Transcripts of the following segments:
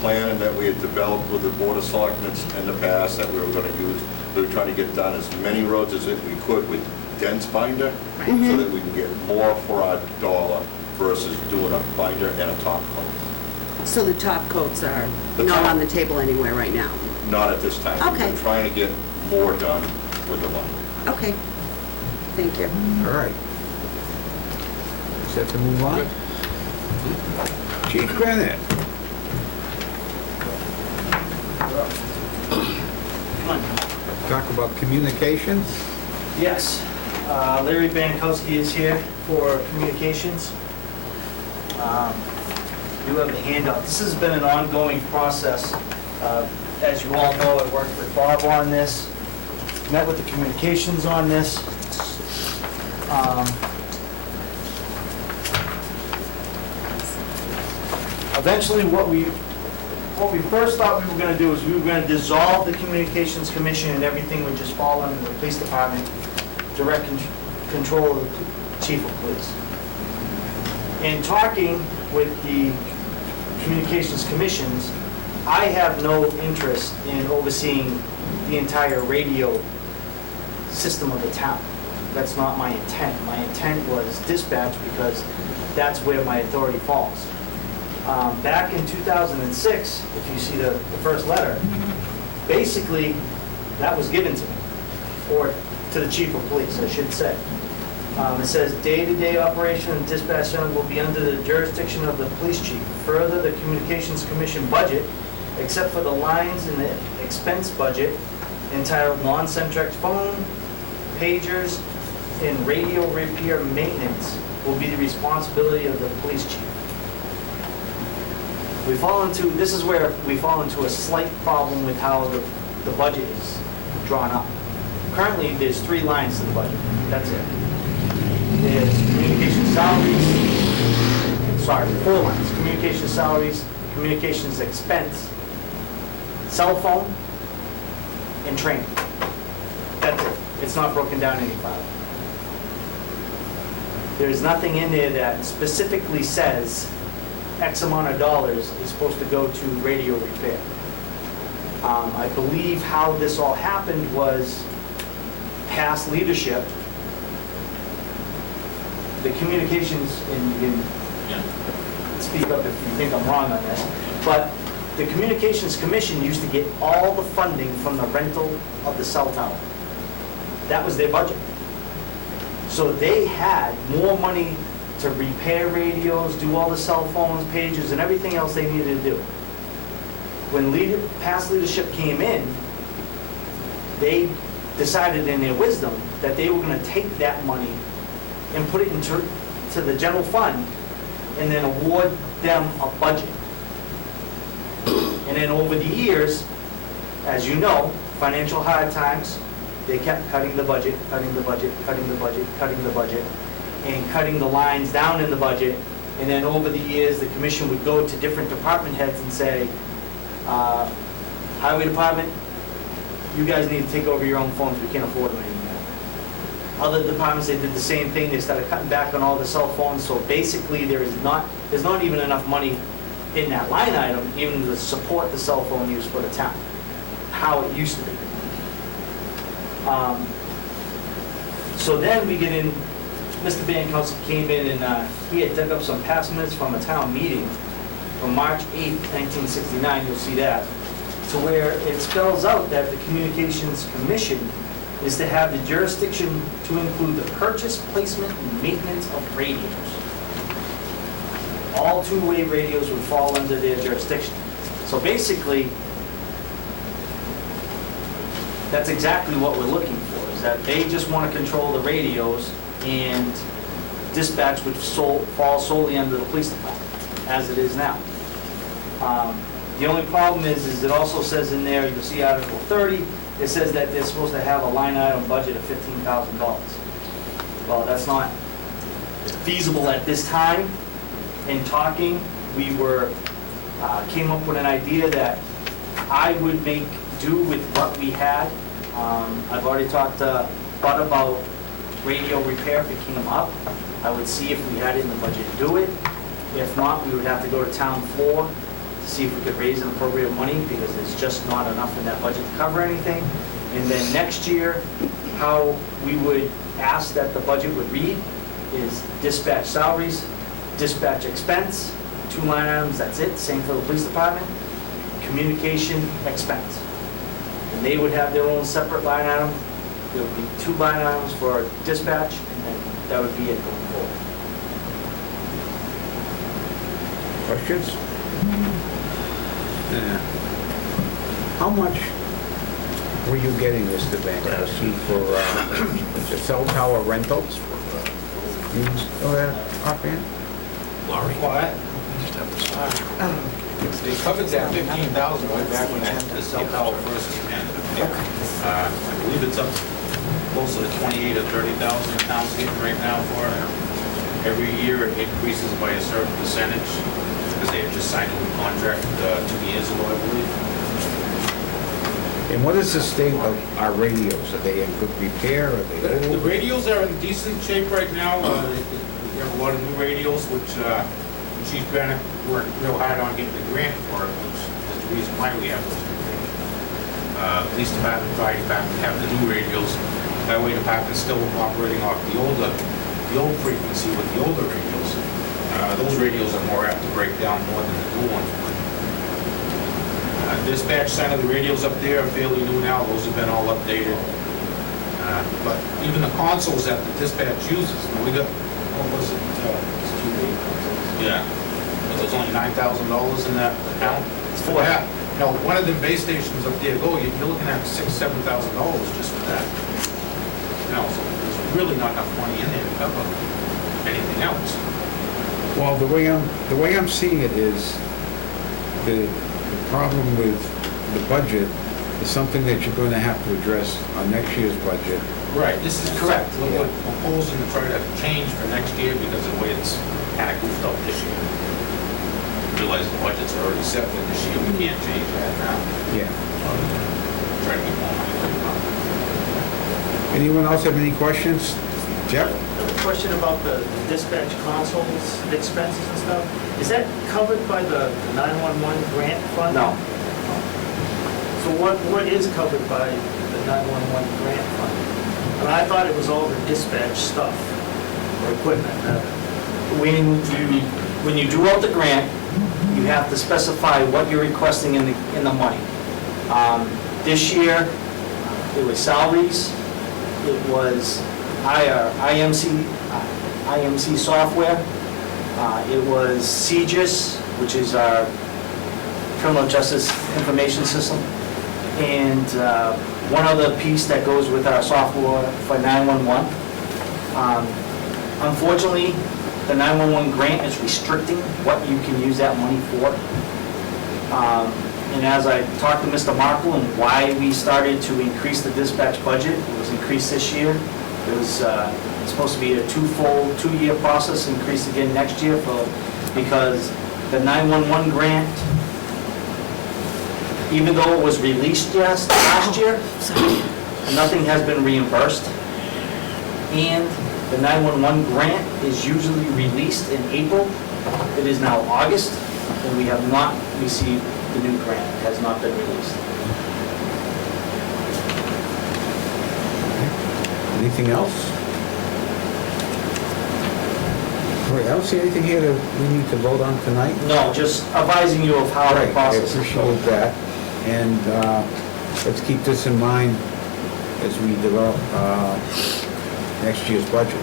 plan that we had developed with the Board of Selectmen in the past that we were gonna use. We were trying to get done as many roads as we could with dense binder, so that we can get more for our dollar versus doing a binder and a top coat. So the top coats are The not top- on the table anywhere right now? Not at this time. Okay. We're trying to get more done with the money. Okay, thank you. All right. Set to move on? Chief Granite. Talk about communications. Yes, Larry Bankowski is here for communications. You have the handout. This has been an ongoing process. As you all know, I worked with Bob on this, met with the communications on this. Eventually, what we first thought we were going to do is we were going to dissolve the Communications Commission and everything would just fall under the police department, direct control of the chief of police. In talking with the Communications Commissions, I have no interest in overseeing the entire radio system of the town. That's not my intent. My intent was dispatch because that's where my authority falls. Back in 2006, if you see the first letter, basically that was given to me, or to the chief of police, I should say. It says day-to-day operation and dispatch center will be under the jurisdiction of the police chief. Further, the Communications Commission budget, except for the lines in the expense budget entitled non-Centrex phone, pagers, and radio repair maintenance, will be the responsibility of the police chief. This is where we fall into a slight problem with how the budget is drawn up. Currently, there's 3 lines to the budget. That's it. There's communication salaries, 4 lines. Communication salaries, communications expense, cell phone, and training. That's it. It's not broken down any further. There's nothing in there that specifically says X amount of dollars is supposed to go to radio repair. I believe how this all happened was past leadership, the communications, and you can speak up if you think I'm wrong on this, but the Communications Commission used to get all the funding from the rental of the cell tower. That was their budget. So they had more money to repair radios, do all the cell phones, pages, and everything else they needed to do. When past leadership came in, they decided in their wisdom that they were going to take that money and put it into the general fund and then award them a budget. And then over the years, as you know, financial hard times, they kept cutting the budget, cutting the budget, cutting the budget, cutting the budget, and cutting the lines down in the budget. And then over the years, the commission would go to different department heads and say, Highway Department, you guys need to take over your own phones, we can't afford them anymore. Other departments, they did the same thing, they started cutting back on all the cell phones, so basically there's not even enough money in that line item even to support the cell phone use for the town, how it used to be. So then we get in, Mr. Bankowski came in and he had dug up some past minutes from a town meeting from March 8th, 1969, you'll see that, to where it spells out that the Communications Commission is to have the jurisdiction to include the purchase, placement, and maintenance of radios. All two-way radios would fall under their jurisdiction. So basically, that's exactly what we're looking for, is that they just want to control the radios and dispatch would fall solely under the police department, as it is now. The only problem is it also says in there, you'll see Article 30, it says that they're supposed to have a line item budget of $15,000. Well, that's not feasible at this time. In talking, we came up with an idea that I would make do with what we had. I've already talked to Bud about radio repair if it came up. I would see if we had it in the budget to do it. If not, we would have to go to town floor, see if we could raise and appropriate money, because there's just not enough in that budget to cover anything. And then next year, how we would ask that the budget would read is dispatch salaries, dispatch expense, 2 line items, that's it, same for the police department, communication expense. And they would have their own separate line item. There would be 2 line items for dispatch, and then that would be it going forward. Questions? Yeah. How much were you getting, Mr. Bankowski, for the cell tower rentals? You go ahead, offhand? What? They covered that 15,000 right back when the cell tower first expanded. I believe it's up close to the 28 or 30,000 the town's getting right now for it. Every year it increases by a certain percentage, because they had just signed a new contract 2 years ago, I believe. And what is the state of our radios? Are they in good repair? Are they The old? radios are in decent shape right now. We have a lot of new radios, which Chief Bennett worked real hard on getting the grant for it, which is the reason why we have those new radios. Police department, fire department have the new radios. Highway department's still operating off the old frequency with the older radios. Those radios are more apt to break down more than the new ones would. Dispatch center, the radios up there are fairly new now. Those have been all updated. But even the consoles that the dispatch uses, we got, what was it? Yeah. But there's only $9,000 in that account. It's for that. You know, one of the base stations up there, you're looking at $6,000, $7,000 just for that. You know, so there's really not enough money in there to cover anything else. Well, the way I'm seeing it is the problem with the budget is something that you're going to have to address on next year's budget. Right, this is correct. Yeah. We're proposing to try to change for next year because of the way it's kind of goofed up this year. Realize the budgets are already set for this year, we can't change that now. Yeah. Try to get more money for the month. Anyone else have any questions? Jeff? A question about the dispatch consoles, the expenses and stuff. Is that covered by the 911 grant fund? No. So what is covered by the 911 grant fund? And I thought it was all the dispatch stuff, or equipment. When you do out the grant, you have to specify what you're requesting in the money. This year, it was salaries, it was IMC software, it was CGIS, which is our criminal justice information system, and one other piece that goes with our software for 911. Unfortunately, the 911 grant is restricting what you can use that money for. And as I talked to Mr. Markle and why we started to increase the dispatch budget, it was increased this year. It was supposed to be a two-year process, increased again next year because the 911 grant, even though it was released last year, nothing has been reimbursed. And the 911 grant is usually released in April. It is now August, and we have not received the new grant. It has not been released. Anything else? All right, I don't see anything here that we need to vote on tonight. No, just advising you of how the Right, I process is appreciate going. that. And let's keep this in mind as we develop next year's budget.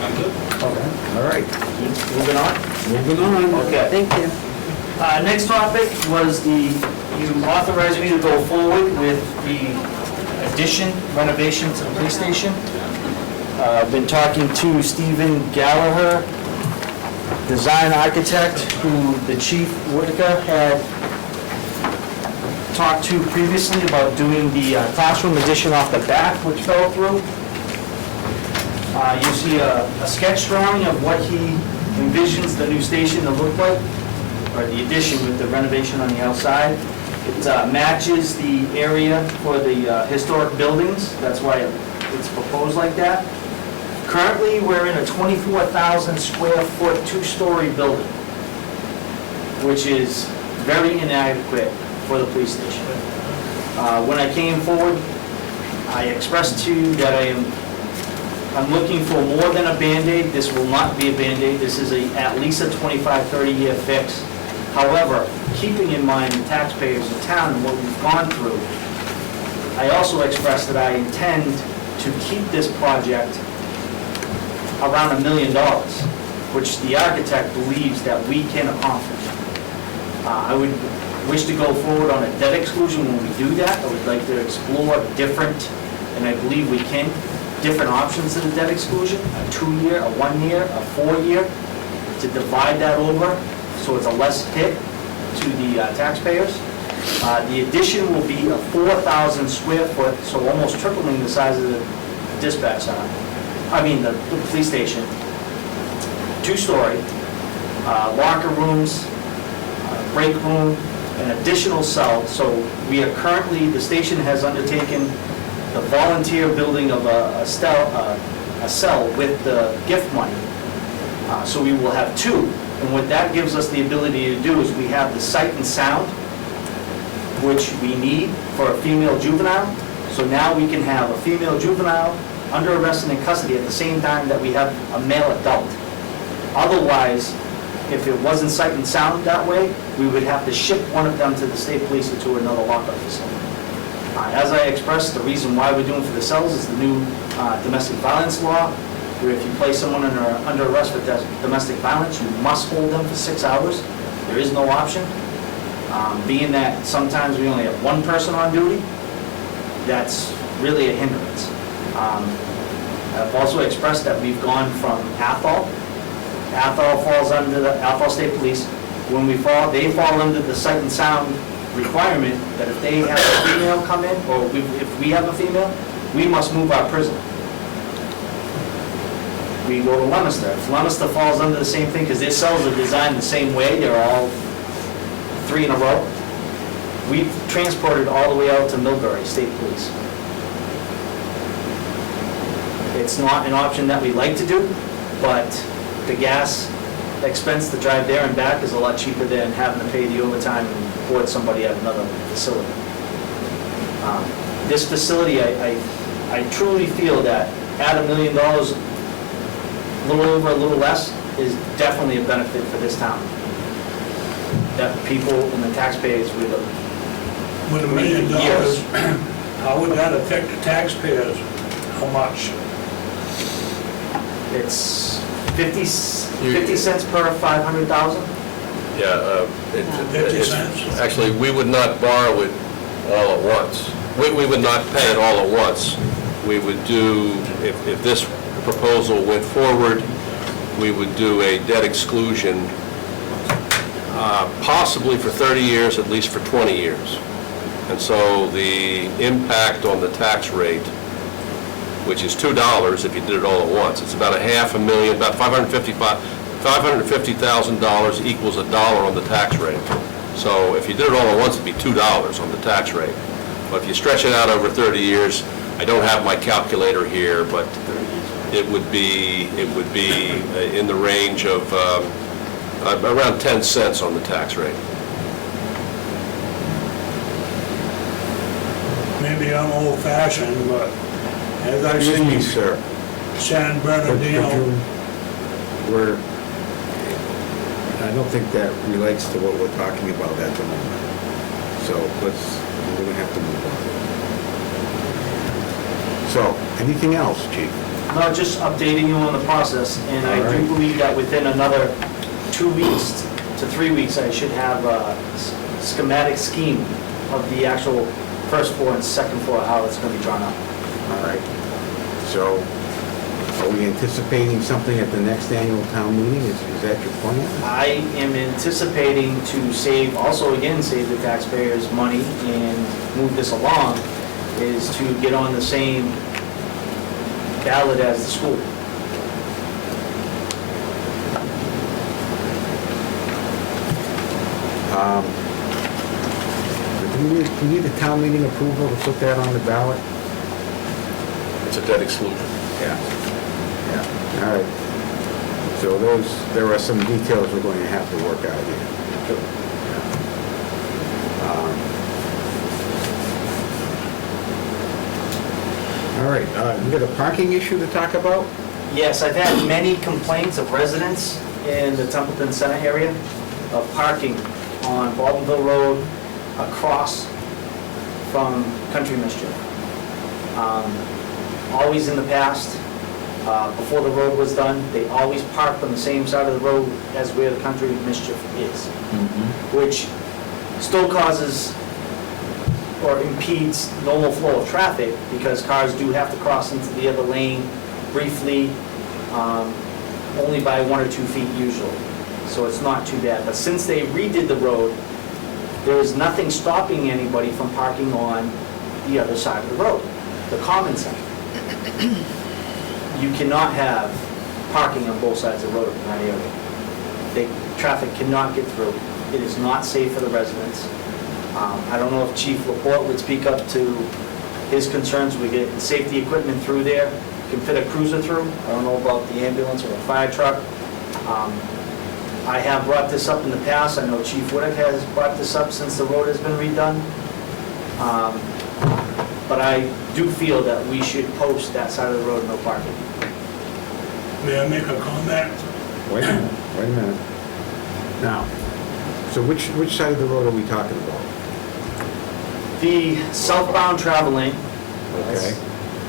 I'm good. Okay. All right, Moving on? moving on. Okay. Thank you. Next topic was you authorized me to go forward with the addition renovation to the police station. I've been talking to Stephen Gallagher, design architect, who the Chief Whitaker had talked to previously about doing the classroom addition off the back, which fell through. You see a sketch drawing of what he envisions the new station to look like, or the addition with the renovation on the outside. It matches the area for the historic buildings, that's why it's proposed like that. Currently, we're in a 24,000 square foot, two-story building, which is very inadequate for the police station. When I came forward, I expressed to you that I'm looking for more than a Band-Aid. This will not be a Band-Aid. This is at least a 25, 30-year fix. However, keeping in mind the taxpayers of town and what we've gone through, I also expressed that I intend to keep this project around $1 million, which the architect believes that we can accomplish. I would wish to go forward on a debt exclusion when we do that. I would like to explore different, and I believe we can, different options of the debt exclusion, a 2-year, a 1-year, a 4-year, to divide that over so it's a less hit to the taxpayers. The addition will be a 4,000 square foot, so almost tripling the size of the dispatch center. The police station. 2-story, locker rooms, break room, an additional cell. So we are currently, the station has undertaken the volunteer building of a cell with the gift money. So we will have 2. And what that gives us the ability to do is we have the sight and sound, which we need for a female juvenile. So now we can have a female juvenile under arrest and in custody at the same time that we have a male adult. Otherwise, if it wasn't sight and sound that way, we would have to ship one of them to the state police or to another lockup facility. As I expressed, the reason why we're doing for the cells is the new domestic violence law, where if you place someone under arrest for domestic violence, you must hold them for 6 hours. There is no option. Being that sometimes we only have one person on duty, that's really a hindrance. I've also expressed that we've gone from Athol. Athol falls under the Athol State Police. When we fall, they fall under the sight and sound requirement that if they have a female come in, or if we have a female, we must move our prisoner. We go to Leominster. If Leominster falls under the same thing, because their cells are designed the same way, they're all 3 in a row, we've transported all the way out to Millbury State Police. It's not an option that we like to do, but the gas expense to drive there and back is a lot cheaper than having to pay the overtime and board somebody at another facility. This facility, I truly feel that at $1 million, a little over, a little less, is definitely a benefit for this town. That people and the taxpayers would With $1 million, how would that affect the taxpayers? How much? It's 50 cents per 500,000. Yeah, 50 cents? actually, we would not borrow it all at once. We would not pay it all at once. We would do, if this proposal went forward, we would do a debt exclusion, possibly for 30 years, at least for 20 years. And so the impact on the tax rate, which is $2 if you did it all at once, it's about $500,000, about $550,000 equals $1 on the tax rate. So if you did it all at once, it'd be $2 on the tax rate. But if you stretch it out over 30 years, I don't have my calculator here, but it would be in the range of around 10 cents on the tax rate. Maybe I'm old-fashioned, but as I've Excuse me, seen sir. San But Bernardino, I don't think that relates to what we're talking about at the moment. So we're gonna have to move on. So, anything else, Chief? No, just updating you on the process, and I All do right. believe that within another 2 weeks to 3 weeks, I should have a schematic scheme of the actual first floor and second floor, how it's going to be drawn up. All right. So, are we anticipating something at the next annual town meeting? Is that your plan? I am anticipating to save the taxpayers money and move this along, is to get on the same ballot as the school. Do we need a town meeting approval to put that on the ballot? It's a debt exclusion. Yeah. Yeah, all right. So there are some details we're going to have to work out here. All right, we got a parking issue to talk about? Yes, I've had many complaints of residents in the Templeton Center area of parking on Baldwinville Road across from Country Mischief. Always in the past, before the road was done, they always parked on the same side of the road as where the Country Mischief is, which still causes or impedes normal flow of traffic because cars do have to cross into the other lane briefly, only by 1 or 2 feet usually. So it's not too bad. But since they redid the road, there is nothing stopping anybody from parking on the other side of the road, the common side. You cannot have parking on both sides of the road in that area. Traffic cannot get through. It is not safe for the residents. I don't know if Chief Laporte would speak up to his concerns. We get safety equipment through there, can fit a cruiser through. I don't know about the ambulance or a fire truck. I have brought this up in the past. I know Chief Whittick has brought this up since the road has been redone. But I do feel that we should post that side of the road, no parking. May I make a comment? Wait a minute. Now, so which side of the road are we talking about? The southbound travel lane. Okay.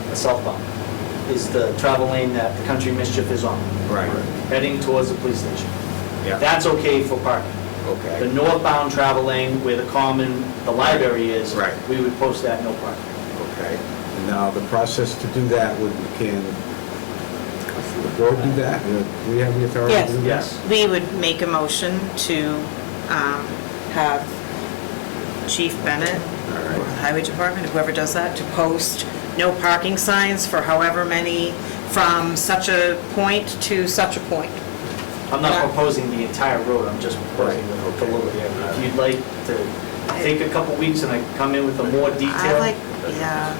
The southbound is the travel lane that the Country Mischief is on, Right. heading towards the police station. Yeah. That's okay for parking. The Okay. northbound travel lane where the library is, Right. we would post that no parking. Okay. And now the process to do that can the board do that? Do we have the authority to Yes. do that? Yes. We would make a motion to have Chief Bennett, All or right. the Highway Department, whoever does that, to post no parking signs for however many from such a point to such a point. I'm not Yeah. proposing the entire road, I'm just proposing the little area. If you'd like to take a couple weeks and I come in with a more I detail. like, yeah,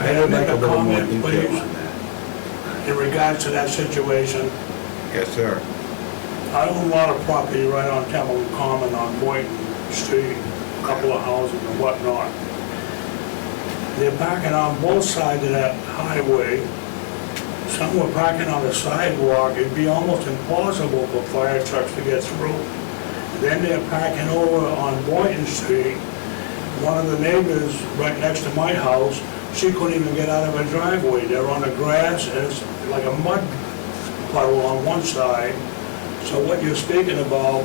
I would like a little more Comment, detail please? on that. In regards to that situation, Yes, sir. I own a lot of property right on Templeton Common on Boynton Street, a couple of houses and whatnot. They're parking on both sides of that highway. Some were parking on the sidewalk. It'd be almost impossible for fire trucks to get through. Then they're parking over on Boynton Street. One of the neighbors right next to my house, she couldn't even get out of her driveway. They're on the grass, and it's like a mud puddle on one side. So what you're speaking about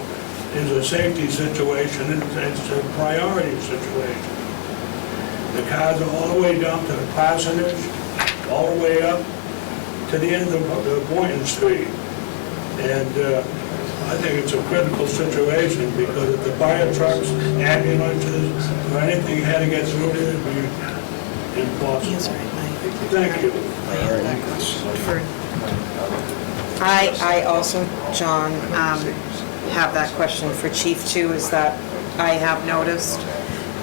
is a safety situation, and it's a priority situation. The cars are all the way down to the parsonage, all the way up to the end of the Boynton Street. And I think it's a critical situation, because if the fire trucks, ambulances, or anything had to get through there, it'd be he is impossible. right, Mike. Thank you. I have that question for- I also, John, have that question for Chief too, is that I have noticed,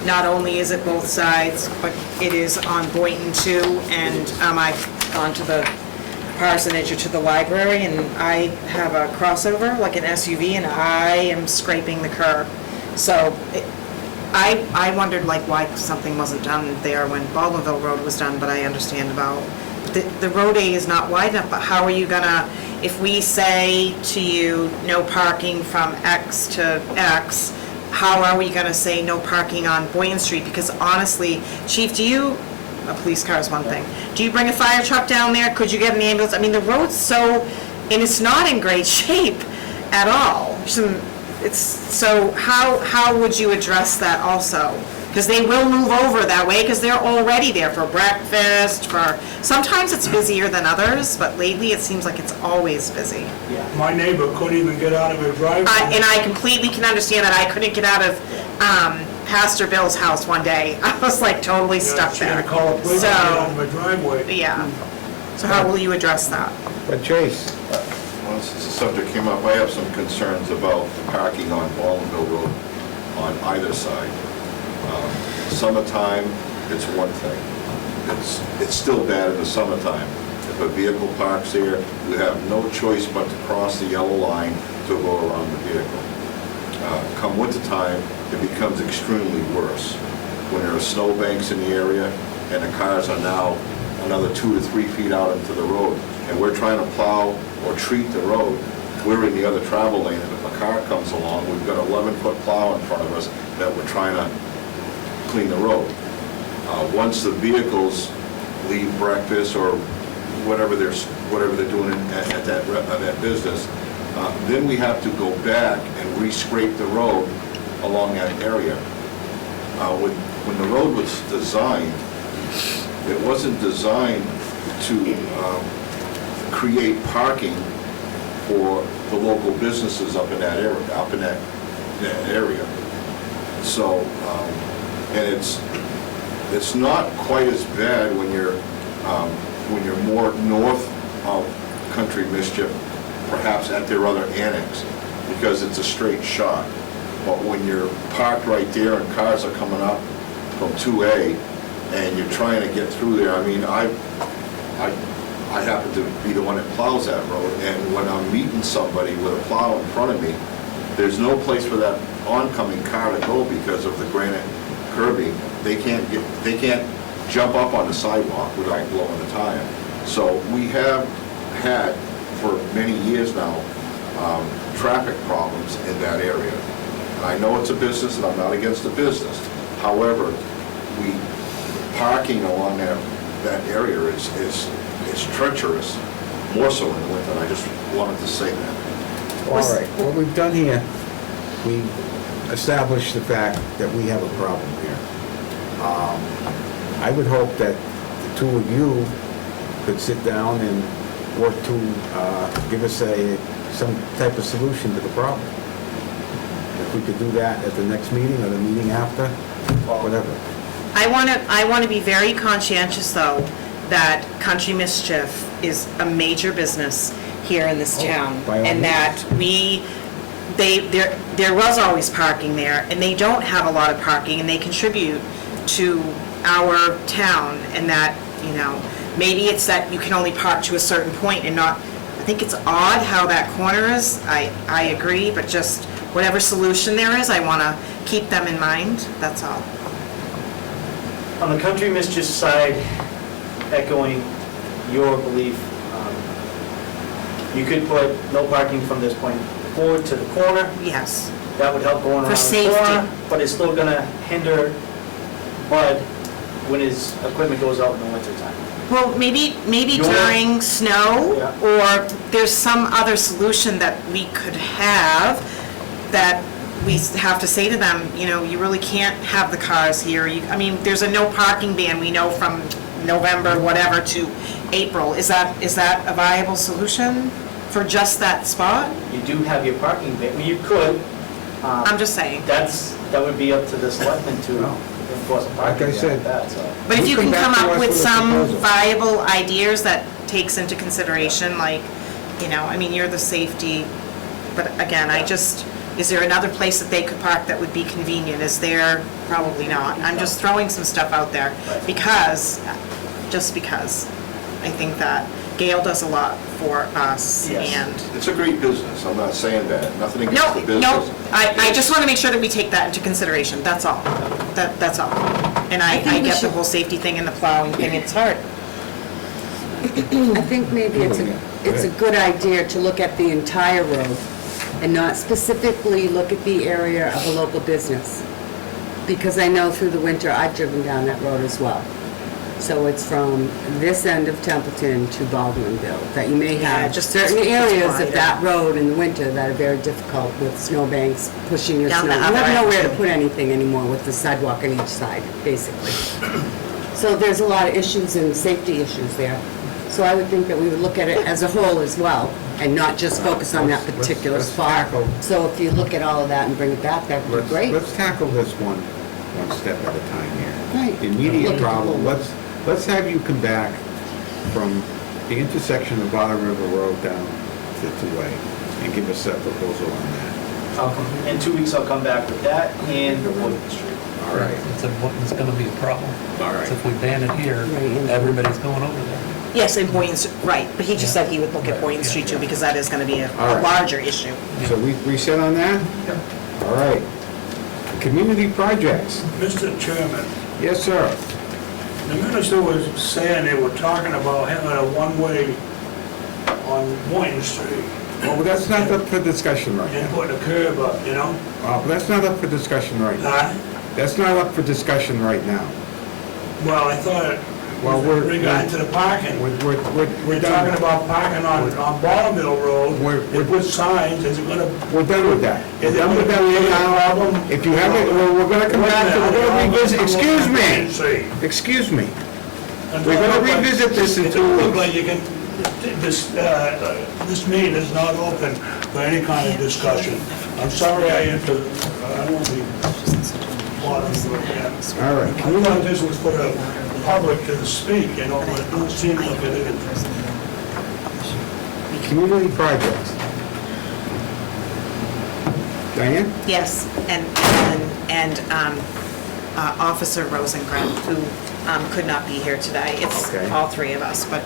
not only is it both sides, but it is on Boynton too, and I've gone to the parsonage or to the library, and I have a crossover, like an SUV, and I am scraping the curb. So I wondered like why something wasn't done there when Baldwinville Road was done, but I understand about, the road A is not wide enough, but how are you gonna, if we say to you, no parking from X to X, how are we gonna say no parking on Boynton Street? Because honestly, Chief, a police car is one thing. Do you bring a fire truck down there? Could you get an ambulance? I mean, the road's so, and it's not in great shape at all. So how would you address that also? Because they will move over that way, because they're already there for breakfast, sometimes it's busier than others, but lately it seems like it's always busy. Yeah. My neighbor couldn't even get out of her driveway. And I completely can understand that. I couldn't get out of Pastor Bill's house one day. I was like totally stuck She had there. to call the police to get out of So, her driveway. yeah. So how will you address that? But Chase, Well, since the subject came up, I have some concerns about the parking on Baldwinville Road on either side. Summertime, it's one thing. It's still bad in the summertime. If a vehicle parks there, you have no choice but to cross the yellow line to go around the vehicle. Come wintertime, it becomes extremely worse. When there are snowbanks in the area and the cars are now another 2 to 3 feet out into the road, and we're trying to plow or treat the road, we're in the other travel lane, and if a car comes along, we've got an 11-foot plow in front of us that we're trying to clean the road. Once the vehicles leave breakfast or whatever they're doing at that business, then we have to go back and re-scrape the road along that area. When the road was designed, it wasn't designed to create parking for the local businesses up in that area. So, and it's not quite as bad when you're more north of Country Mischief, perhaps at their other annex, because it's a straight shot. But when you're parked right there and cars are coming up from 2A and you're trying to get through there, I mean, I happen to be the one that plows that road, and when I'm meeting somebody with a plow in front of me, there's no place for that oncoming car to go because of the granite curbing. They can't jump up on the sidewalk without blowing a tire. So we have had for many years now traffic problems in that area. And I know it's a business, and I'm not against the business. However, parking along that area is treacherous, more so in the winter. And I just wanted to say that. All right, what we've done here, we established the fact that we have a problem here. I would hope that the two of you could sit down and work to give us some type of solution to the problem. If we could do that at the next meeting or the meeting after, whatever. I want to be very conscientious, though, that Country Mischief is a major business here in this town, by all and means. that there was always parking there, and they don't have a lot of parking, and they contribute to our town, and that, maybe it's that you can only park to a certain point and not, I think it's odd how that corner is, I agree, but just whatever solution there is, I want to keep them in mind, that's all. On the Country Mischief side, echoing your belief, you could put no parking from this point forward to the corner. Yes. That would help going around the safety. corner, but it's still gonna hinder Bud when his equipment goes out in the wintertime. Well, maybe Your- during snow, Yeah. or there's some other solution that we could have, that we have to say to them, you really can't have the cars here. I mean, there's a no parking ban, we know, from November, whatever, to April. Is that a viable solution for just that spot? You do have your parking ban, you could. I'm just saying. That would be up to the selectmen to Well, enforce a like parking I ban said, like that, so. But if You you come can back come to us up with with a some proposal. viable ideas that takes into consideration, like, I mean, you're the safety, but again, is there another place that they could park that would be convenient? Is there? Probably not. I'm just throwing some stuff out there because I think that Gail does a lot for us, Yes. and It's a great business, I'm not saying that, nothing against the business. no, I just want to make sure that we take that into consideration, that's all. That's all. And I think we get the should- whole safety thing and the plowing thing, it's hard. I think maybe it's a good idea to look at the entire road and not specifically look at the area of a local business. Because I know through the winter, I've driven down that road as well. So it's from this end of Templeton to Baldwinville, that you may Yeah, have just certain it's areas wider. of that road in the winter that are very difficult with snowbanks pushing your Down snow. the You other have end, nowhere to too. put anything anymore with the sidewalk on each side, basically. So there's a lot of issues and safety issues there. So I would think that we would look at it as a whole as well, and not just focus on that particular Let's spot. tackle- So if you look at all of that and bring it back, that would be great. Let's tackle this one step at a time here. Right. The Look immediate at the problem, whole- let's have you come back from the intersection of Bottom River Road down to 2A and give us that proposal on that. In 2 weeks, I'll come back with that and the Woodland Street. All right. It's gonna be a problem. All right. So if we ban it here, Right. everybody's going over there. Yes, in Boynton, right, but he just said he would look at Boynton Street too, because that is gonna be All a right. larger issue. So we set on that? All right. Community projects. Mr. Chairman, Yes, sir. the minister was saying they were talking about having a one-way on Boynton Street Well, that's not up for discussion right and now. putting a curb up, you know? But that's not up for discussion right now. That's not up for discussion right now. Well, I thought it Well, was regarding to the parking. We're done. talking about parking on Bonneville Road. We're- They put signs, is it gonna, We're done with that. We're is it done gonna with that create for a now. problem? If you have it, well, we're gonna come back to, we're gonna revisit, excuse me, excuse me. We're gonna revisit this in It 2 don't look weeks. like you can, this meeting is not open for any kind of discussion. I'm sorry I entered, I won't be bothering you again. All right. I thought this was for the public to speak, you know, but it don't seem like it is. Community projects. Diane? Yes, and Officer Rosengren, who could not be here today. It's Okay. all three of us, but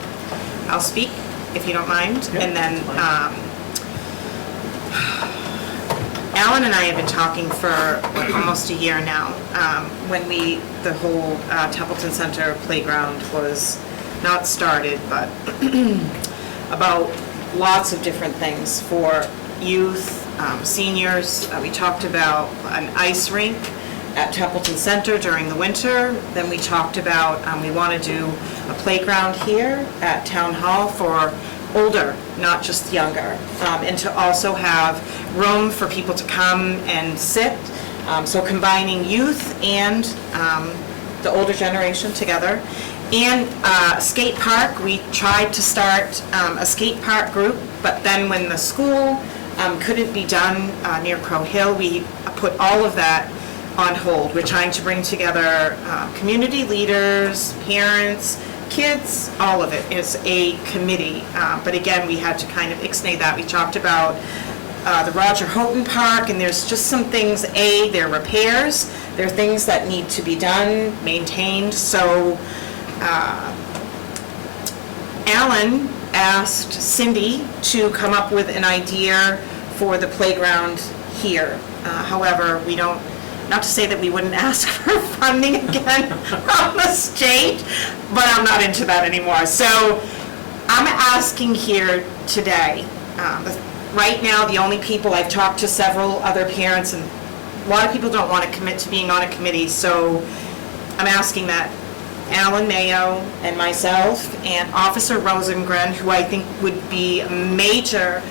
I'll speak if you don't mind. And then Alan and I have been talking for almost a year now. When the whole Templeton Center playground was not started, but about lots of different things for youth, seniors. We talked about an ice rink at Templeton Center during the winter. Then we talked about, we want to do a playground here at Town Hall for older, not just younger, and to also have room for people to come and sit. So combining youth and the older generation together. And skate park, we tried to start a skate park group, but then when the school couldn't be done near Crow Hill, we put all of that on hold. We're trying to bring together community leaders, parents, kids, all of it is a committee. But again, we had to kind of ixnay that. We talked about the Roger Houghton Park, and there's just some things, there are repairs, there are things that need to be done, maintained, so Alan asked Cindy to come up with an idea for the playground here. However, we don't, not to say that we wouldn't ask for funding again from the state, but I'm not into that anymore. So I'm asking here today, right now, the only people, I've talked to several other parents, and a lot of people don't want to commit to being on a committee, so I'm asking that Alan Mayo and myself and Officer Rosengren, who I think would be a major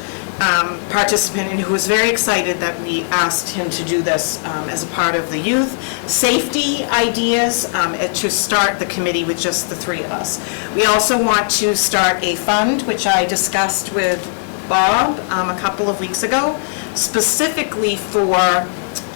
participant and who was very excited that we asked him to do this as a part of the youth safety ideas, to start the committee with just the three of us. We also want to start a fund, which I discussed with Bob a couple of weeks ago, specifically for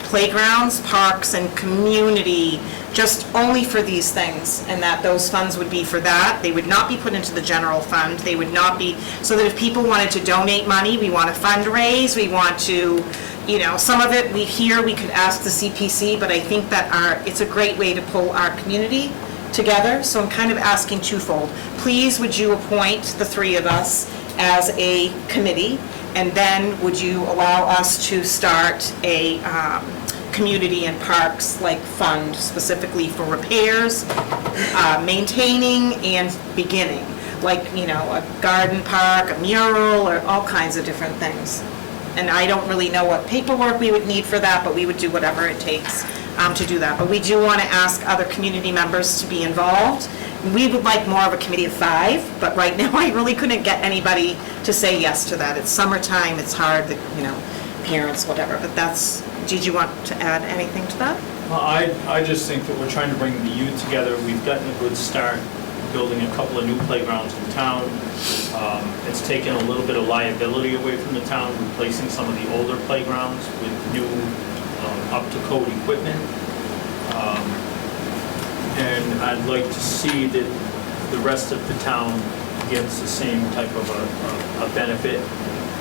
playgrounds, parks, and community, just only for these things, and that those funds would be for that. They would not be put into the general fund. They would not be, so that if people wanted to donate money, we want to fundraise, we want to, you know, some of it, we could ask the CPC, but I think that it's a great way to pull our community together, so I'm kind of asking twofold. Please, would you appoint the three of us as a committee, and then would you allow us to start a community and parks like fund specifically for repairs, maintaining, and beginning, like, you know, a garden park, a mural, or all kinds of different things. And I don't really know what paperwork we would need for that, but we would do whatever it takes to do that. But we do want to ask other community members to be involved. We would like more of a committee of 5, but right now I really couldn't get anybody to say yes to that. It's summertime, it's hard, you know, parents, whatever, but that's, did you want to add anything to that? Well, I just think that we're trying to bring the youth together. We've gotten a good start building a couple of new playgrounds in town. It's taken a little bit of liability away from the town, replacing some of the older playgrounds with new up-to-code equipment. And I'd like to see that the rest of the town gets the same type of a benefit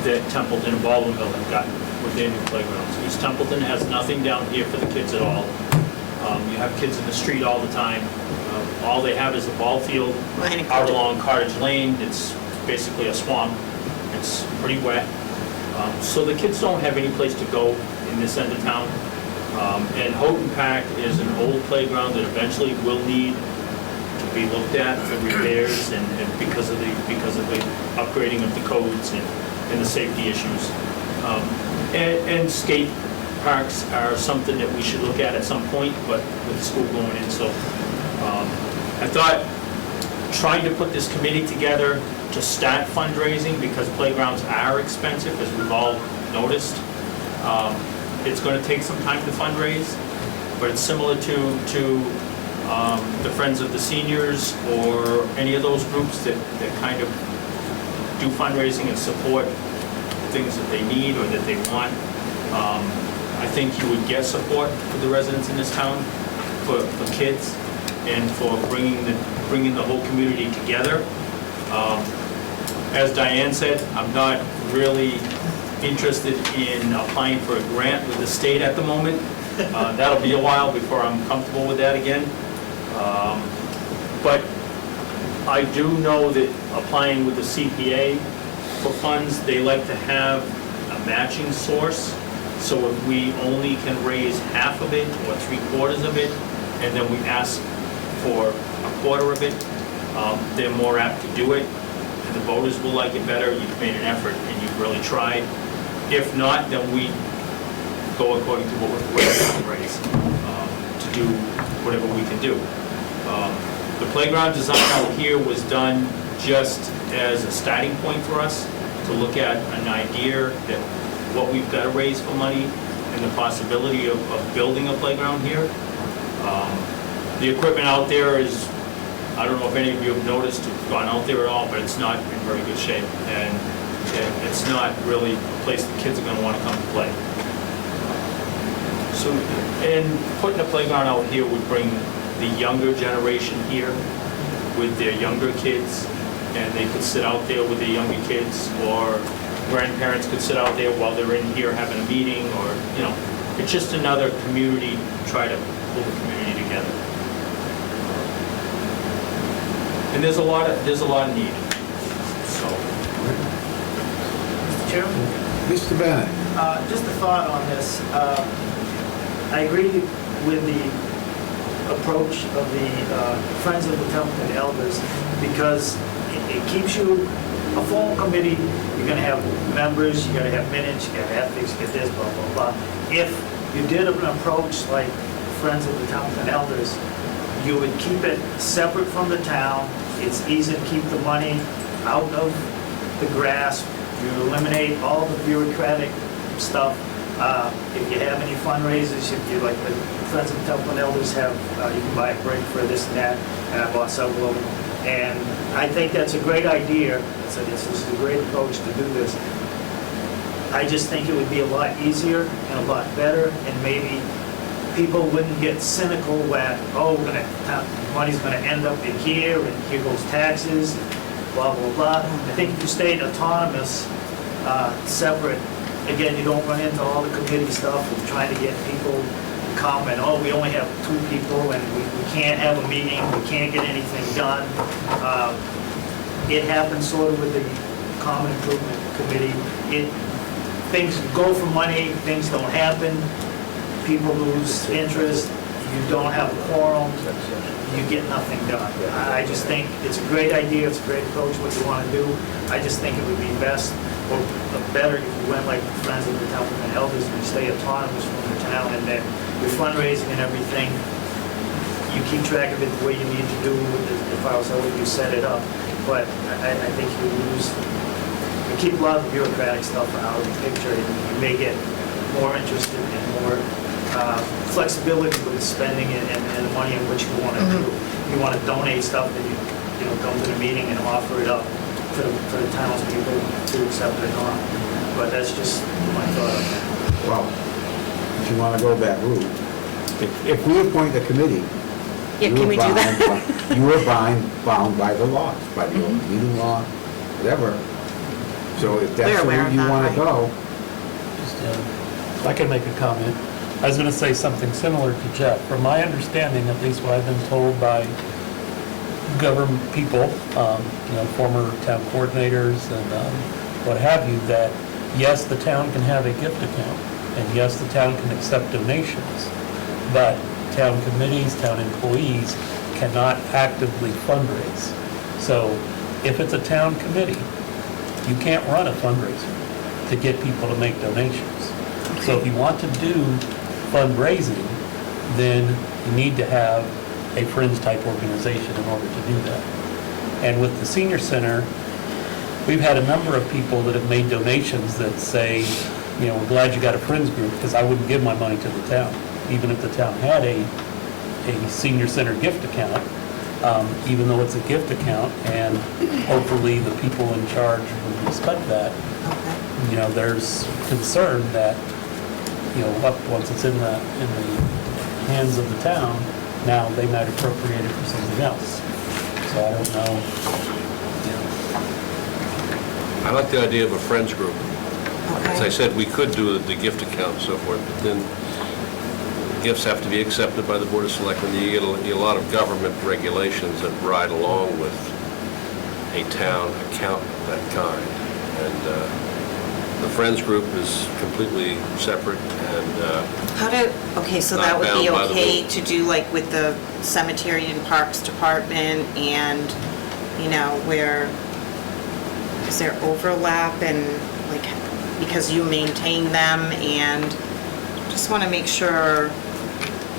that Templeton and Baldwinville have gotten with their new playgrounds. East Templeton has nothing down here for the kids at all. You have kids in the street all the time. all they have is a ball field out along Cottage Lane. It's basically a swamp. It's pretty wet. So the kids don't have any place to go in this end of town. And Houghton Park is an old playground that eventually will need to be looked at for repairs and because of the upgrading of the codes and the safety issues. And skate parks are something that we should look at some point, but with the school going in, so I thought trying to put this committee together to start fundraising, because playgrounds are expensive, as we've all noticed. It's going to take some time to fundraise, but it's similar to the Friends of the Seniors or any of those groups that kind of do fundraising and support things that they need or that they want. I think you would get support for the residents in this town, for kids, and for bringing the whole community together. As Diane said, I'm not really interested in applying for a grant with the state at the moment. That'll be a while before I'm comfortable with that again. But I do know that applying with the CPA for funds, they like to have a matching source. So if we only can raise half of it or 3/4 of it, and then we ask for a quarter of it, they're more apt to do it. And the voters will like it better. You've made an effort and you've really tried. If not, then we go according to what we're going to raise to do whatever we can do. The playground design out here was done just as a starting point for us to look at an idea that what we've got to raise for money and the possibility of building a playground here. The equipment out there is, I don't know if any of you have noticed, have gone out there at all, but it's not in very good shape. And it's not really a place the kids are going to want to come to play. So, and putting a playground out here would bring the younger generation here with their younger kids, and they could sit out there with their younger kids, or grandparents could sit out there while they're in here having a meeting, or, you know, it's just another community, try to pull the community together. And there's a lot of need, so. Mr. Chairman? Mr. Bennett? Just a thought on this. I agree with the approach of the Friends of the Templeton Elders, because it keeps you a formal committee. You're going to have members, you're going to have minutes, you got ethics, you got this, blah, blah, blah. If you did an approach like Friends of the Templeton Elders, you would keep it separate from the town. It's easy to keep the money out of the grasp. You eliminate all the bureaucratic stuff. If you have any fundraisers, if you, like the Friends of the Templeton Elders have, you can buy a break for this and that, and I bought several of them. And I think that's a great idea. So this is a great approach to do this. I just think it would be a lot easier and a lot better, and maybe people wouldn't get cynical that, oh, money's gonna end up in here, and here goes taxes, blah, blah, blah. I think if you stayed autonomous, separate, again, you don't run into all the committee stuff of trying to get people to come and, oh, we only have 2 people and we can't have a meeting, we can't get anything done. It happens sort of with the Common Improvement Committee. Things go for money, things don't happen, people lose interest, you don't have a quorum, you get nothing done. I just think it's a great idea, it's a great approach, what you want to do. I just think it would be best or better if you went like the Friends of the Templeton Elders and you stay autonomous from the town, and then your fundraising and everything, you keep track of it the way you need to do the files, how you set it up. But I think you keep a lot of the bureaucratic stuff out of the picture, and you may get more interested and more flexibility with the spending and the money in which you want to do. You want to donate stuff, then you know, come to the meeting and offer it up for the townspeople to accept it or not. But that's just my thought on that. Well, if you want to go that route, if we appoint a committee, Yeah, can we do that? you are bound by the laws, by the open meeting law, whatever. So if that's We're the aware route of you that, want right? to go, If I can make a comment. I was going to say something similar to Jeff. From my understanding, at least what I've been told by government people, former town coordinators and what have you, that yes, the town can have a gift account, and yes, the town can accept donations, but town committees, town employees cannot actively fundraise. So if it's a town committee, you can't run a fundraiser to get people to make donations. So if you want to do fundraising, then you need to have a Friends-type organization in order to do that. And with the senior center, we've had a number of people that have made donations that say, we're glad you got a Friends group, because I wouldn't give my money to the town, even if the town had a senior center gift account, even though it's a gift account, and hopefully the people in charge would respect that. There's concern that, once it's in the hands of the town, now they might appropriate it for something else. So I don't know. I like the idea of a Friends group. As I said, we could do the gift account and so forth, but then gifts have to be accepted by the Board of Selectmen. You get a lot of government regulations that ride along with a town account of that kind. And the Friends group is completely separate and so not that would be bound by the okay rule. to do like with the cemetery and parks department and, where, is there overlap and like, because you maintain them and just want to make sure,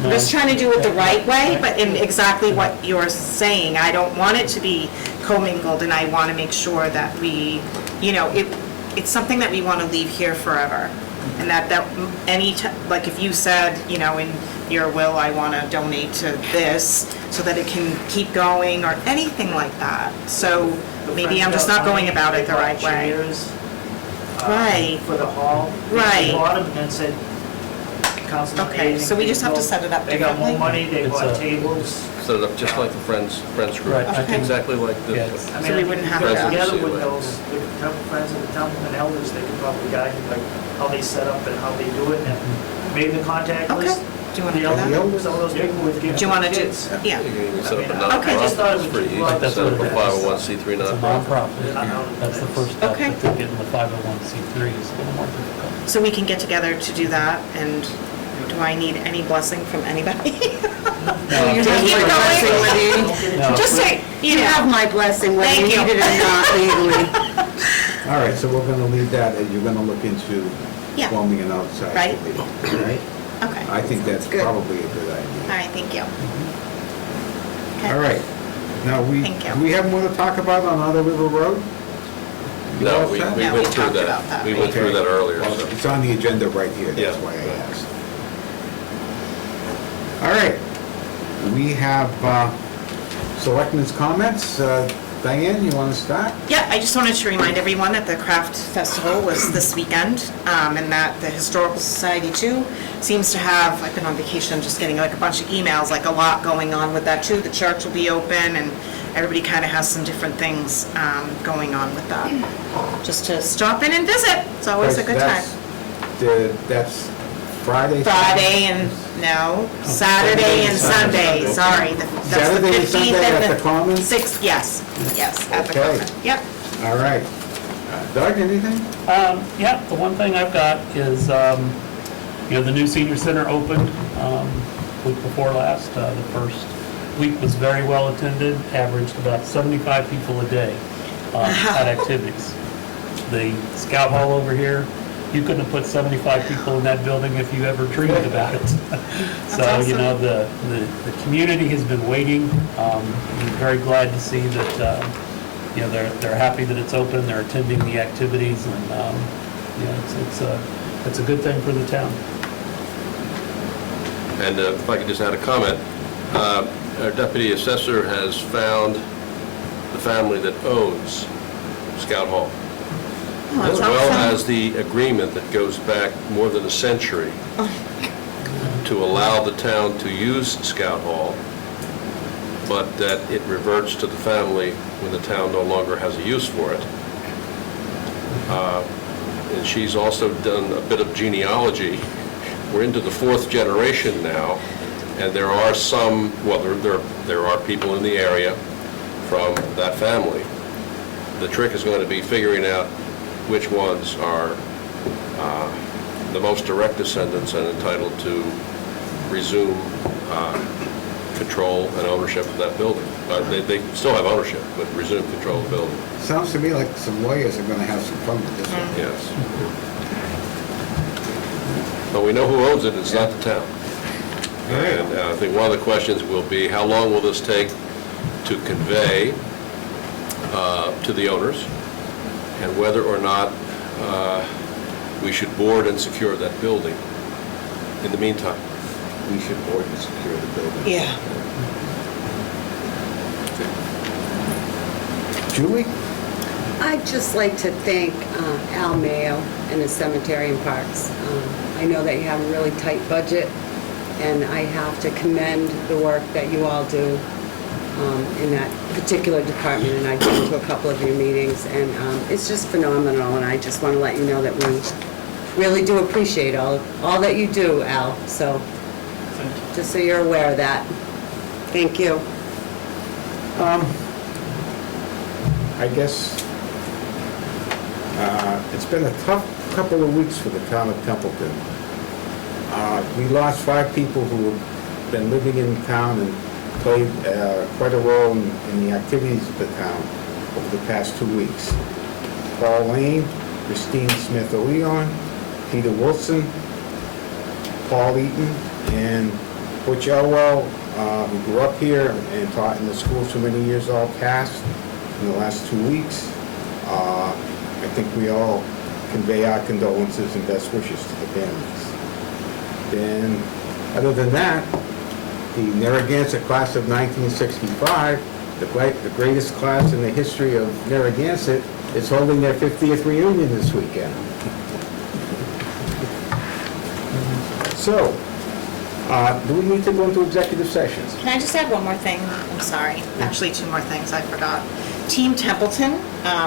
I'm just trying to do it the right way, but in exactly what you're saying. I don't want it to be commingled, and I want to make sure that we, it's something that we want to leave here forever. And that like if you said, in your will, I want to donate to this so that it can keep going or anything like that. So maybe I'm just not going about it the right way. Chairs, Right. for the hall. Right. They bought them and said, council. Okay, so we just have to set it up They got more differently? money, they It's bought a- tables. set it up just like the Friends group. Right, I think- Exactly like Yeah. this. I So mean, we I wouldn't think have you go to- together Friends with would those, the temple friends and the temple elders, they could probably guide you, like, how they set up and how they do it, and maybe the contact Okay. list. Do you want to The do that? elders, some of those people would give Do you want to do, kids. yeah. You can even set up a Okay. I just thought it nonprofit, it's would pretty be easy, That's set up what a it is. 501c3 It's a nonprofit. nonprofit. That's the first step, Okay. but to get in the 501c3 is a little more difficult. So we can get together to do that, and do I need any blessing from anybody? You Keep have my going. blessing whether you, Don't get it No. Just say, you have my blessing whether you Thank need you. it or not legally. All right, so we're gonna leave that, and you're gonna look into Yeah. forming an outside Right. committee, all right? Okay, I think that's Good. probably a good all idea. right, thank you. Okay. All right, now, Thank you. do we have more to talk about on Other River Road? You No, all we set? No, we went through talked about that, We right? went through Okay. that earlier, Well, so. it's on the agenda right here, that's Yeah. why I asked. All right, we have selectmen's comments. Diane, you want to start? Yeah, I just wanted to remind everyone that the craft festival was this weekend, and that the Historical Society too seems to have, I've been on vacation, just getting like a bunch of emails, like a lot going on with that too. The church will be open, and everybody kind of has some different things going on with that. Just to stop in and visit, it's always a good time. That's Friday? Friday and, no, Saturday and Sunday, sorry. That's the Saturday and 15th Sunday and at the Common? 6th, yes, at the Okay. Common. Yep. All right. Doug, anything? Yeah, the one thing I've got is, the new senior center opened week before last. The first week was very well attended, averaged about 75 people a day at activities. The scout hall over here, you couldn't have put 75 people in that building if you ever dreamed about it. So, awesome. the community has been waiting. I'm very glad to see that, they're happy that it's open, they're attending the activities, and, it's a good thing for the town. And if I could just add a comment, our deputy assessor has found the family that owns Scout Hall, Oh, that's as well awesome. as the agreement that goes back more than a century to allow the town to use Scout Hall, but that it reverts to the family when the town no longer has a use for it. And she's also done a bit of genealogy. We're into the 4th generation now, and there are some, well, there are people in the area from that family. The trick is going to be figuring out which ones are the most direct descendants and entitled to resume control and ownership of that building. They still have ownership, but resume control of the building. Sounds to me like some lawyers are gonna have some fun with this one. Yes. But we know who owns it, it's not the town. And I think one of the questions will be, how long will this take to convey to the owners, and whether or not we should board and secure that building in the meantime. We should board and secure the building. Yeah. Julie? I'd just like to thank Al Mayo and the Cemetery and Parks. I know that you have a really tight budget, and I have to commend the work that you all do in that particular department, and I've been to a couple of your meetings, and it's just phenomenal, and I just want to let you know that we really do appreciate all that you do, Al, so just so you're aware of that. Thank you. I guess it's been a tough couple of weeks for the town of Templeton. We lost 5 people who have been living in town and played quite a role in the activities of the town over the past 2 weeks. Paul Lane, Christine Smith-O'Leon, Peter Wilson, Paul Eaton, and Butch Elwell, who grew up here and taught in the schools for many years, all passed in the last 2 weeks. I think we all convey our condolences and best wishes to the families. Then, other than that, the Narragansett class of 1965, the greatest class in the history of Narragansett, is holding their 50th reunion this weekend. So, do we need to go into executive sessions? Can I just add one more thing? I'm sorry. Actually, 2 more things I forgot. Team Templeton,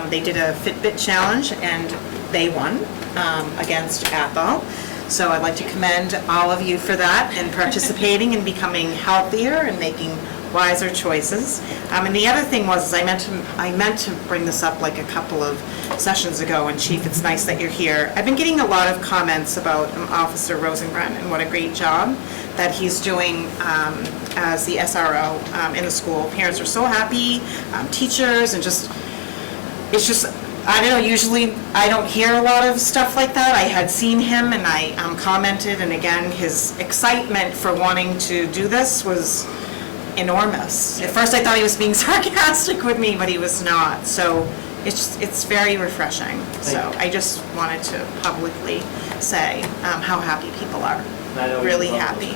they did a Fitbit challenge and they won against Athol. So I'd like to commend all of you for that and participating and becoming healthier and making wiser choices. And the other thing was, I meant to bring this up like a couple of sessions ago, and Chief, it's nice that you're here. I've been getting a lot of comments about Officer Rosenbrand and what a great job that he's doing as the SRO in the school. Parents are so happy, teachers, and just, it's just, I don't know, usually I don't hear a lot of stuff like that. I had seen him and I commented, and again, his excitement for wanting to do this was enormous. At first I thought he was being sarcastic with me, but he was not. So it's very refreshing. So I just wanted to publicly say how happy people are. Really happy.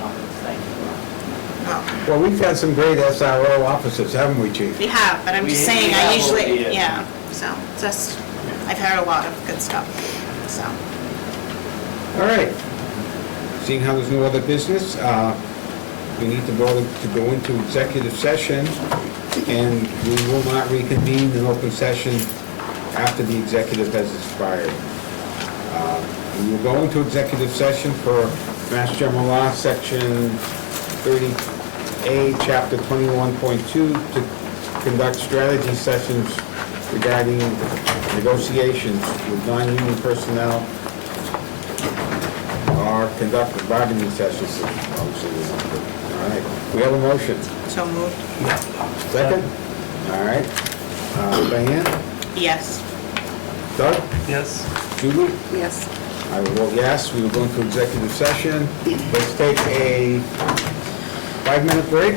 Well, Well, we've had some great SRO officers, haven't we, Chief? we have, but I'm just saying, I usually, yeah, so just, I've heard a lot of good stuff, so. All right. Seeing how there's no other business, we need to go into executive session, and we will not reconvene in open session after the executive has expired. We will go into executive session for Mass General Law, Section 30A, Chapter 21.2, to conduct strategy sessions regarding negotiations with non-union personnel, or conduct bargaining sessions, obviously we want to. All right, we have a motion. So moved. Second? All right. Diane? Yes. Doug? Yes. Julie? Yes. I will vote yes. We will go into executive session. Let's take a 5-minute break.